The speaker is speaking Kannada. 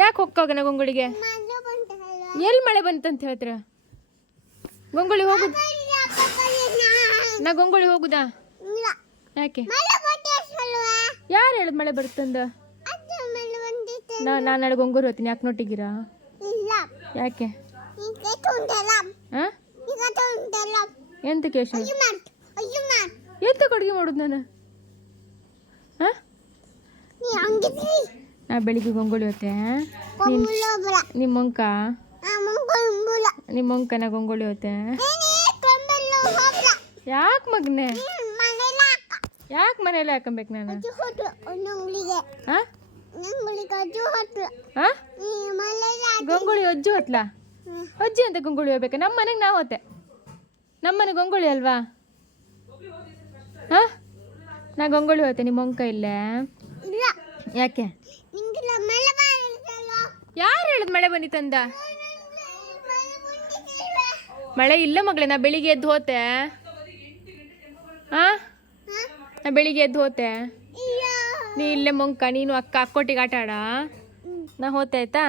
ಯಾಕೆ ಹೋಗೋಣ ಗಂಗೊಳಿಗೆ? ಎಲ್ಲಿ ಮಳೆ ಬಂತಂತ ಹೇಳ್ತೀರ? ಗಂಗೊಳಿ ಹೋಗುದ? ನಾ ಗಂಗೊಳಿ ಹೋಗುದಾ? ಯಾಕೆ? ಯಾರು ಹೇಳಿದ್ ಮಳೆ ಬರುತ್ತಂದ? ನಾನು ನಾಳೆ ಗಂಗೊಳಿ ಹೋಗ್ತೀನಿ. ಯಾಕೆ ನೋಟಿದ್ದೀರಾ? ಯಾಕೆ? ಎಂತ ಕೇಶ? ಎಂತ ಅಡುಗೆ ಮಾಡೋದು ನಾನು? ನಾ ಬೆಳಿಗ್ಗೆ ಗಂಗೊಳಿ ಹೋತೆ. ನಿಮ್ಮ ಮಂಕ ನಾ ಗಂಗೊಳಿ ಹೋತೆ. ಯಾಕೆ ಮಗನೆ? ಯಾಕೆ ಮನೇಲಿ ಹಾಕೊಬೇಕು ನಾನು? ಗಂಗೊಳಿ ಅಜ್ಜಿ ಹೊತ್ಲಾ? ಅಜ್ಜಿ ಅಂತ ಗಂಗೊಳಿ ಹೋಗ್ಬೇಕಾ? ನಮ್ಮ ಮನೆಗೆ ನಾವು ಹೋತೆ. ನಮ್ಮ ಮನೆ ಗಂಗೊಳಿ ಅಲ್ವಾ? ನಾ ಗಂಗೊಳಿ ಹೋತೆ. ನಿಮ್ಮ ಮಂಕ ಇಲ್ಲೇ? ಯಾಕೆ? ಯಾರು ಹೇಳಿದ್ ಮಳೆ ಬಂದಿತ್ತಂದ? ಮಳೆ ಇಲ್ಲ ಮಗಳೇ. ನಾ ಬೆಳಿಗ್ಗೆ ಎದ್ದು ಹೋತೆ. ನಾ ಬೆಳಿಗ್ಗೆ ಎದ್ದು ಹೋತೆ. ನೀ ಇಲ್ಲೇ ಮಂಕ, ನೀನು ಅಕ್ಕ ಅಕ್ಕೋಟಿಗೆ ಆಟ ಆಡ. ನಾ ಹೋತೆ ಆಯ್ತಾ?